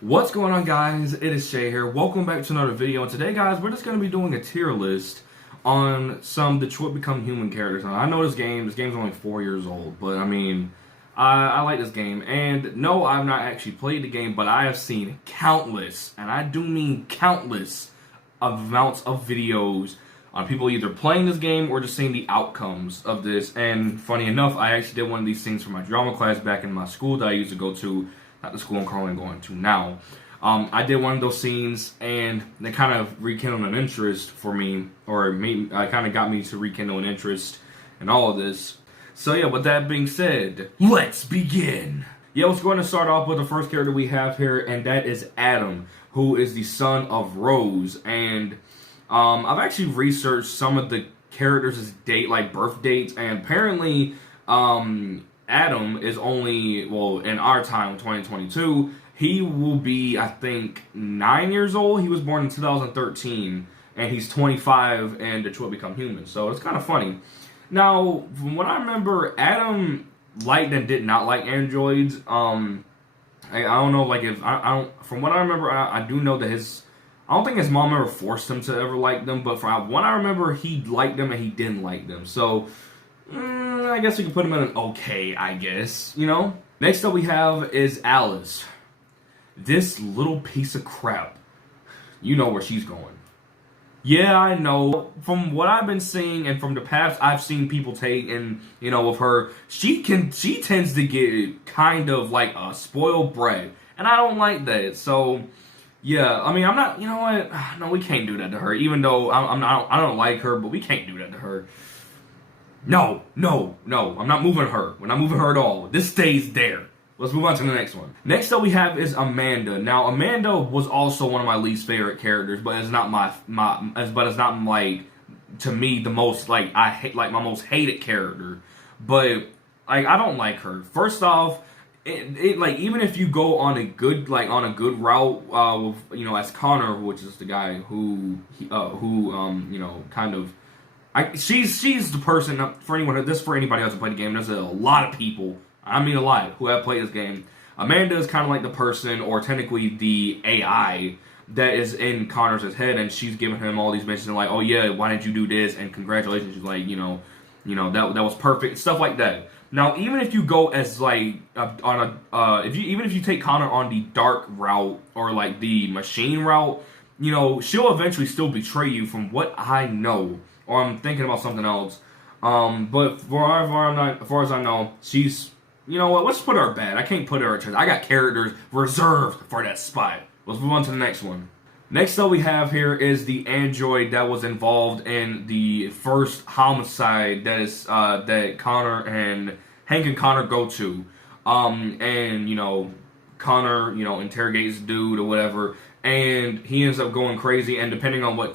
What's going on, guys? It is Shay here. Welcome back to another video. And today, guys, we're just going to be doing a tier list on some Detroit Become Human characters. Now, I know this game's only 4 years old, but I mean, I like this game. And no, I've not actually played the game, but I have seen countless, and I do mean countless, amounts of videos on people either playing this game or just seeing the outcomes of this. And funny enough, I actually did one of these things for my drama class back in my school that I used to go to. Not the school I'm currently going to now. I did one of those scenes, and they kind of rekindled an interest for me, or kind of got me to rekindle an interest in all of this. So yeah, with that being said, let's begin. Yeah, I was going to start off with the first character we have here, and that is Adam, who is the son of Rose. And I've actually researched some of the characters' birth dates, and apparently, Adam is only, well, in our time, 2022, he will be, I think, 9 years old. He was born in 2013, and he's 25 in Detroit Become Human. So it's kind of funny. Now, from what I remember, Adam liked and did not like androids. I don't know, from what I remember, I do know that I don't think his mom ever forced him to ever like them, but from what I remember, he liked them and he didn't like them. So, I guess we can put him in an okay, I guess, you know? Next up we have is Alice. This little piece of crap. You know where she's going. Yeah, I know. From what I've been seeing and from the past I've seen people take and, you know, with her, she tends to get kind of like a spoiled brat. And I don't like that. So, yeah, I mean, I'm not, you know what? No, we can't do that to her. Even though I don't like her, but we can't do that to her. No, I'm not moving her. We're not moving her at all. This stays there. Let's move on to the next one. Next up we have is Amanda. Now, Amanda was also one of my least favorite characters, but it's not to me, the most, I hate, my most hated character. But, I don't like her. First off, even if you go on a good route, with, you know, as Connor, which is the guy who you know, kind of, she's the person, for anybody else who played the game. There's a lot of people, I mean a lot, who have played this game. Amanda is kind of like the person, or technically the AI, that is in Connor's head, and she's giving him all these messages like, oh yeah, why didn't you do this, and congratulations. She's like, you know that was perfect, stuff like that. Now, even if you go as if you take Connor on the dark route or like the machine route, you know, she'll eventually still betray you, from what I know. Or I'm thinking about something else. But as far as I know, she's, you know what, let's put her bad. I can't put her at church. I got characters reserved for that spot. Let's move on to the next one. Next up we have here is the android that was involved in the first homicide that Connor and Hank and Connor go to. And, you know, Connor, you know, interrogates the dude or whatever, and he ends up going crazy. And depending on what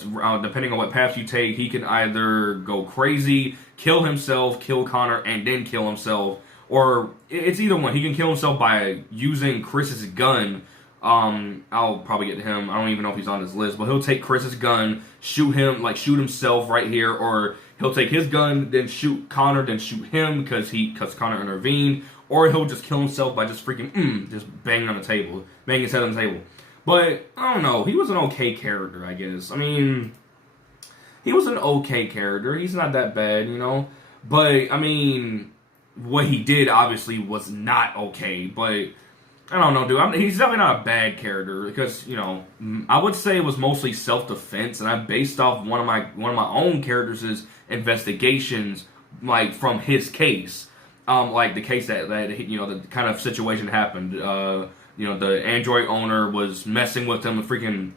path you take, he can either go crazy, kill himself, kill Connor, and then kill himself, or it's either one. He can kill himself by using Chris's gun. I'll probably get to him. I don't even know if he's on this list, but he'll take Chris's gun, shoot himself right here, or he'll take his gun, then shoot Connor, then shoot him because Connor intervened, or he'll just kill himself by just freaking just banging his head on the table. But I don't know. He was an okay character, I guess. I mean, he was an okay character. He's not that bad, you know. But I mean, what he did obviously was not okay. But I don't know, dude. He's definitely not a bad character because, you know, I would say it was mostly self-defense, and I based off one of my own characters' investigations, like from his case, like the case that you know, the kind of situation happened. You know, the android owner was messing with him and freaking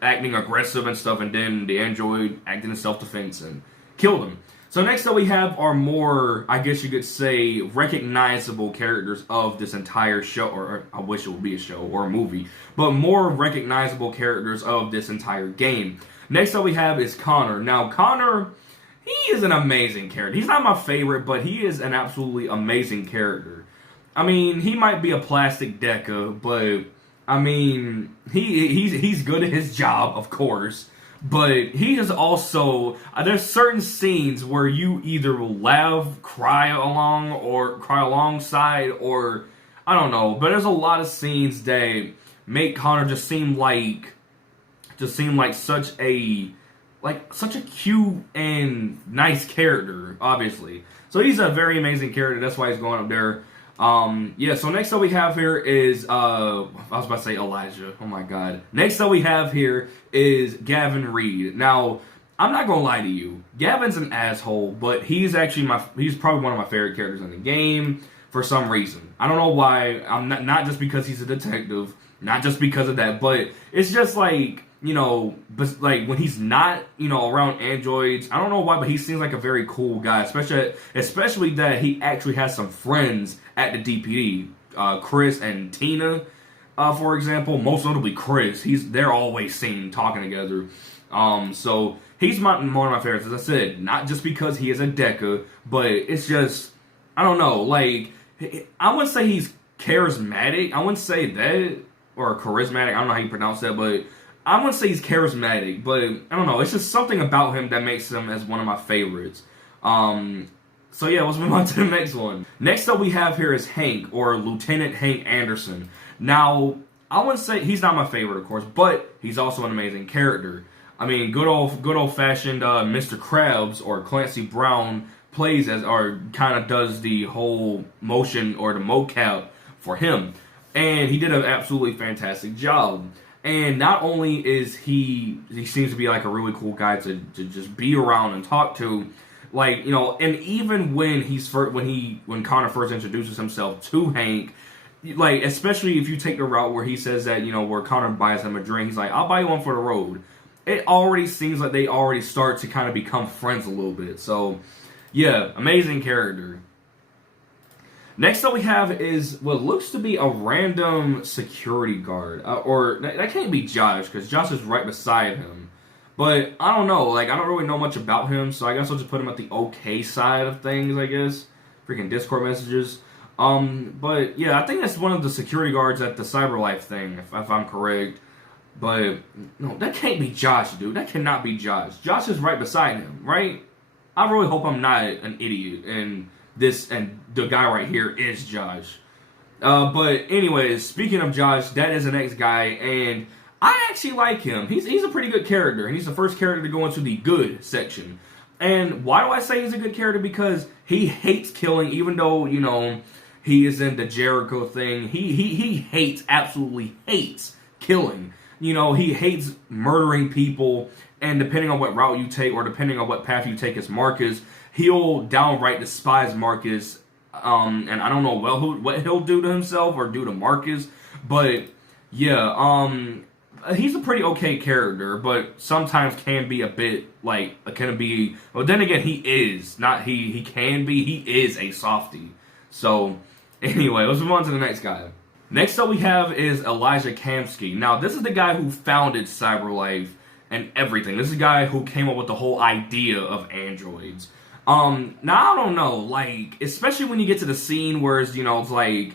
acting aggressive and stuff, and then the android acted in self-defense and killed him. So next up we have our more, I guess you could say, recognizable characters of this entire show, or I wish it would be a show or a movie, but more recognizable characters of this entire game. Next up we have is Connor. Now, Connor, he is an amazing character. He's not my favorite, but he is an absolutely amazing character. I mean, he might be a plastic deca, but I mean, he's good at his job, of course. But he is also, there's certain scenes where you either laugh, cry alongside, or I don't know. But there's a lot of scenes that make Connor just seem like such a cute and nice character, obviously. So he's a very amazing character. That's why he's going up there. Yeah, so next up we have here is, I was about to say Elijah. Oh my god. Next up we have here is Gavin Reed. Now, I'm not gonna lie to you. Gavin's an asshole, but he's probably one of my favorite characters in the game for some reason. I don't know why. I'm not just because he's a detective, not just because of that, but it's just like, but like when he's not, around androids, I don't know why, but he seems like a very cool guy, especially that he actually has some friends at the DPD, Chris and Tina, for example, most notably Chris. They're always seen talking together. So he's one of my favorites, as I said, not just because he is a Deca, but it's just, I don't know, like, I wouldn't say he's charismatic, I wouldn't say that, or charismatic, I don't know how you pronounce that, but I wouldn't say he's charismatic, but I don't know. It's just something about him that makes him as one of my favorites. So yeah, let's move on to the next one. Next up we have here is Hank, or Lieutenant Hank Anderson. Now, I wouldn't say he's not my favorite, of course, but he's also an amazing character. I mean, good old fashioned Mr. Krabs, or Clancy Brown, plays as, or kind of does the whole motion or the mocap for him, and he did an absolutely fantastic job. And not only is he seems to be like a really cool guy to just be around and talk to, like, and even when when Connor first introduces himself to Hank, like, especially if you take the route where he says that, where Connor buys him a drink, he's like, I'll buy you one for the road. It already seems like they already start to kind of become friends a little bit. So, yeah, amazing character. Next up we have is what looks to be a random security guard. Or, that can't be Josh, because Josh is right beside him. But, I don't know, like, I don't really know much about him, so I guess I'll just put him at the okay side of things, I guess. Freaking Discord messages. But, yeah, I think that's one of the security guards at the CyberLife thing, if I'm correct. But, no, that can't be Josh, dude. That cannot be Josh. Josh is right beside him, right? I really hope I'm not an idiot, and the guy right here is Josh. But anyways, speaking of Josh, that is the next guy, and I actually like him. He's a pretty good character, and he's the first character to go into the good section. And why do I say he's a good character? Because he hates killing, even though, he is in the Jericho thing. He absolutely hates killing. He hates murdering people, and depending on what route you take, or depending on what path you take as Marcus, he'll downright despise Marcus, and I don't know what he'll do to himself or do to Marcus, but yeah, he's a pretty okay character, but sometimes can be a bit like, well, then again, he is a softie. So anyway, let's move on to the next guy. Next up we have is Elijah Kamsky. Now, this is the guy who founded CyberLife and everything. This is the guy who came up with the whole idea of androids. Now, I don't know, like, especially when you get to the scene where it's, it's like,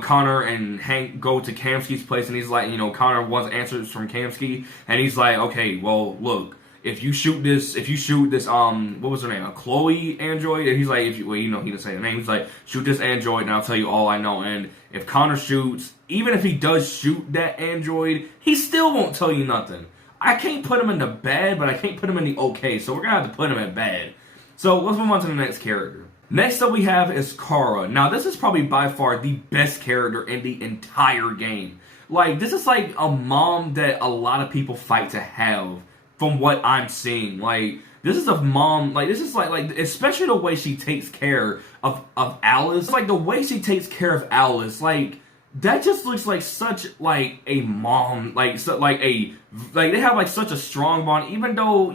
Connor and Hank go to Kamsky's place, and he's like, Connor wants answers from Kamsky, and he's like, okay, well, look, if you shoot this, what was her name, a Chloe android, and he's like, he didn't say the name, he's like, shoot this android, and I'll tell you all I know, and if Connor shoots, even if he does shoot that android, he still won't tell you nothing. I can't put him in the bad, but I can't put him in the okay, so we're gonna have to put him at bad. So let's move on to the next character. Next up we have is Kara. Now, this is probably by far the best character in the entire game. Like, this is like a mom that a lot of people fight to have, from what I'm seeing. Like, this is a mom, like, this is like especially the way she takes care of Alice. Like, the way she takes care of Alice, like, that just looks like such, like, a mom, like, they have, like, such a strong bond, even though,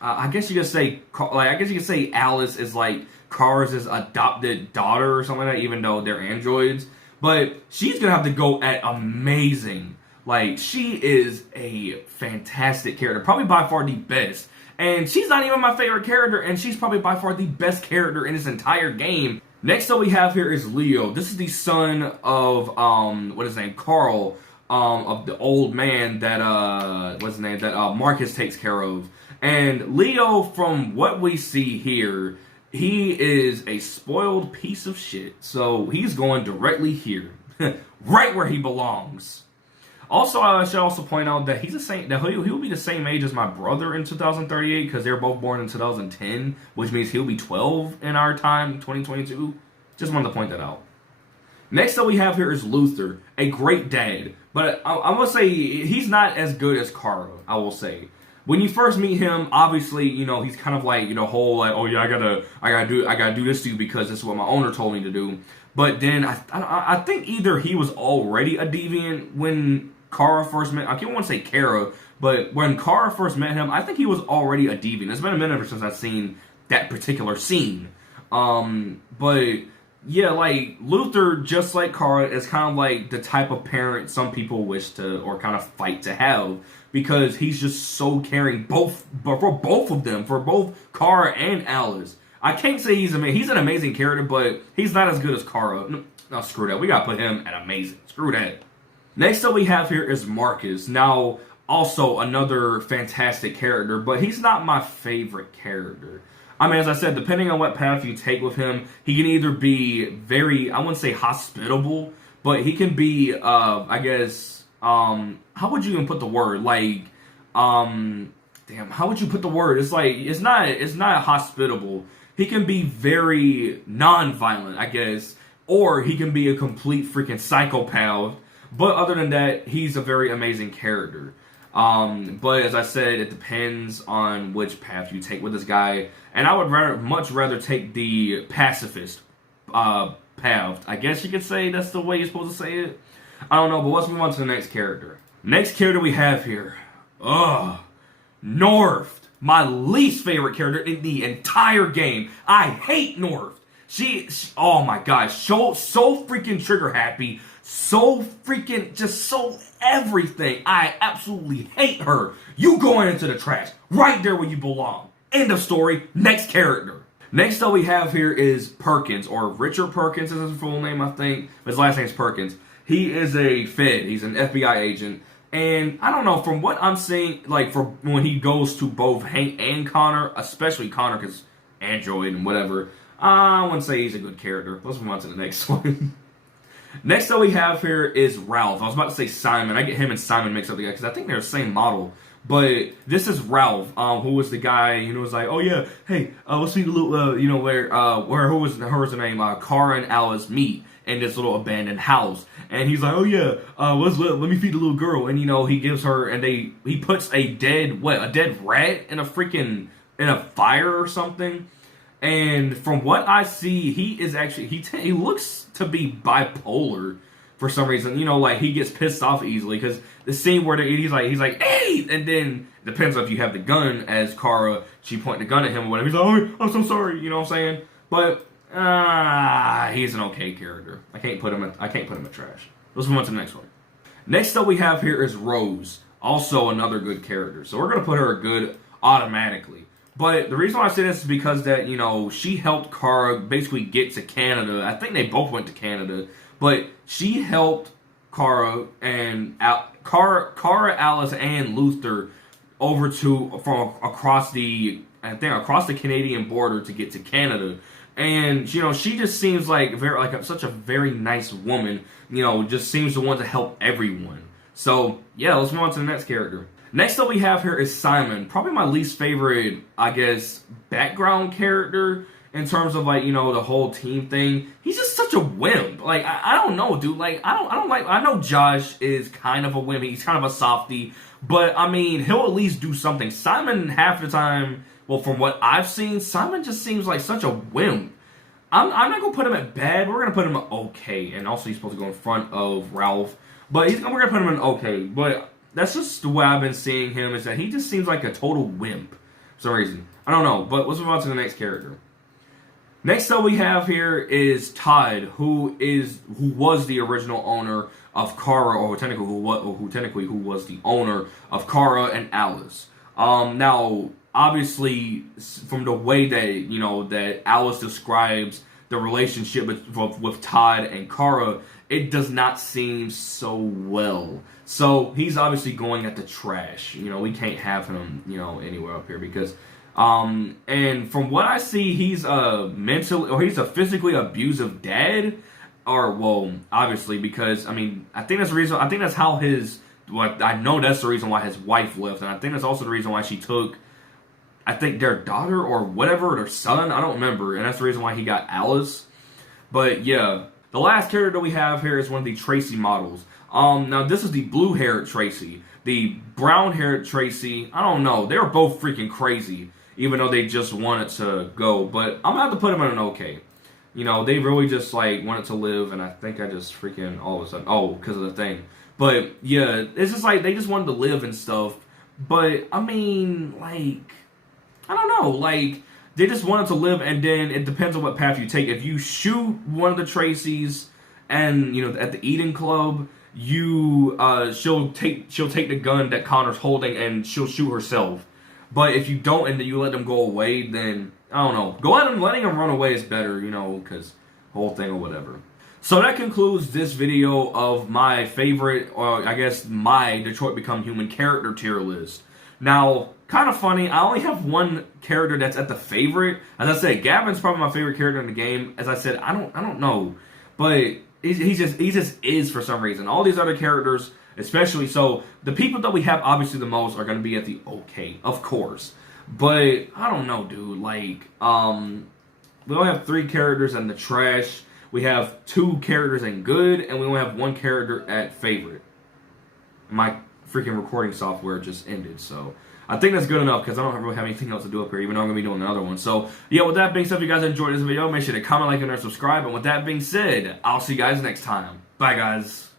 I guess you could say Alice is, like, Kara's adopted daughter or something like that, even though they're androids, but she's gonna have to go at amazing. Like, she is a fantastic character, probably by far the best, and she's not even my favorite character, and she's probably by far the best character in this entire game. Next up we have here is Leo. This is the son of, Carl, of the old man that, Marcus takes care of. And Leo, from what we see here, he is a spoiled piece of shit. So he's going directly here. right where he belongs. Also, I should also point out that he's the same. That he'll be the same age as my brother in 2038 because they're both born in 2010, which means he'll be 12 in our time, 2022. Just wanted to point that out. Next up we have here is Luther, a great dad, but I must say he's not as good as Kara. I will say, when you first meet him, obviously he's kind of like whole like, oh yeah, I gotta do this to you because this is what my owner told me to do. But then I think either he was already a deviant when Kara first met. I can't want to say Kara, but when Kara first met him, I think he was already a deviant. It's been a minute since I've seen that particular scene. But yeah, like Luther, just like Kara, is kind of like the type of parent some people wish to or kind of fight to have because he's just so caring for both of them, for both Kara and Alice. I can't say he's an amazing character, but he's not as good as Kara. No, screw that. We gotta put him at amazing. Screw that. Next up we have here is Marcus. Now, also another fantastic character, but he's not my favorite character. I mean, as I said, depending on what path you take with him, he can either be very, I wouldn't say hospitable, but he can be, I guess, how would you even put the word? Like, damn, how would you put the word? It's like, it's not hospitable. He can be very non-violent, I guess, or he can be a complete freaking psychopath. But other than that, he's a very amazing character. But as I said, it depends on which path you take with this guy. And I would much rather take the pacifist path. I guess you could say that's the way you're supposed to say it. I don't know, but let's move on to the next character. Next character we have here. North. My least favorite character in the entire game. I hate North. She oh my gosh, so freaking trigger happy. So freaking, just so everything. I absolutely hate her. You going into the trash. Right there where you belong. End of story. Next character. Next up we have here is Perkins, or Richard Perkins is his full name, I think. His last name is Perkins. He is a Fed. He's an FBI agent. And I don't know, from what I'm seeing, like for when he goes to both Hank and Connor, especially Connor because Android and whatever, I wouldn't say he's a good character. Let's move on to the next one. Next up we have here is Ralph. I was about to say Simon. I get him and Simon mixed up together because I think they're the same model. But this is Ralph, who was the guy, was like, oh yeah, hey, let's see the little, where who was her name? Kara and Alice meet in this little abandoned house. And he's like, oh yeah, let me feed the little girl. And he gives her, and he puts a dead rat in a fire or something. And from what I see, he is actually, he looks to be bipolar for some reason. Like he gets pissed off easily because the scene where he's like, hey! And then, depends on if you have the gun, as Kara, she pointed the gun at him or whatever. He's like, oh, I'm so sorry, you know what I'm saying? But, he's an okay character. I can't put him in trash. Let's move on to the next one. Next up we have here is Rose. Also another good character. So we're going to put her a good automatically. But the reason why I say this is because that, she helped Kara basically get to Canada. I think they both went to Canada. But she helped Kara, Alice, and Luther over from across the Canadian border to get to Canada. And, she just seems like such a very nice woman. Just seems to want to help everyone. So, yeah, let's move on to the next character. Next up we have here is Simon. Probably my least favorite, I guess, background character in terms of, the whole team thing. He's just such a wimp. Like, I don't know, dude. Like, I know Josh is kind of a wimp. He's kind of a softie. But, I mean, he'll at least do something. Simon, half the time, well, from what I've seen, Simon just seems like such a wimp. I'm not going to put him at bad. We're going to put him at okay. And also, he's supposed to go in front of Ralph. But we're going to put him in okay. But that's just the way I've been seeing him, is that he just seems like a total wimp for some reason. I don't know. But let's move on to the next character. Next up we have here is Todd, who was the original owner of Kara, or technically who was the owner of Kara and Alice. Now, obviously, from the way that that Alice describes the relationship with Todd and Kara, it does not seem so well. So he's obviously going at the trash. We can't have him anywhere up here because. And from what I see, he's a physically abusive dad. or well, obviously because I mean I think that's the reason. I think that's how his. Well, I know that's the reason why his wife left, and I think that's also the reason why she took. I think their daughter or whatever, their son. I don't remember, and that's the reason why he got Alice. But yeah, the last character we have here is one of the Tracy models. Now this is the blue-haired Tracy. The brown-haired Tracy, I don't know. They're both freaking crazy, even though they just wanted to go. But I'm gonna have to put them in an okay. You know, they really just like wanted to live, and I think I just freaking all of a sudden, because of the thing. But yeah, it's just like they just wanted to live and stuff. But I mean, like, I don't know, like they just wanted to live, and then it depends on what path you take. If you shoot one of the Tracys, and you know at the Eden Club, you she'll take the gun that Connor's holding, and she'll shoot herself. But if you don't, and then you let them go away, then I don't know. Go ahead and letting them run away is better, you know, because whole thing or whatever. So that concludes this video of my favorite, or I guess my Detroit Become Human character tier list. Now, kind of funny, I only have one character that's at the favorite. As I said, Gavin's probably my favorite character in the game. As I said, I don't know, but he just is for some reason. All these other characters, especially so, the people that we have obviously the most are going to be at the okay, of course. But I don't know, dude. Like, we only have 3 characters in the trash. We have 2 characters in good, and we only have 1 character at favorite. My freaking recording software just ended, so I think that's good enough because I don't really have anything else to do up here, even though I'm going to be doing another one. So, yeah, with that being said, if you guys enjoyed this video, make sure to comment, like, and subscribe. And with that being said, I'll see you guys next time. Bye, guys.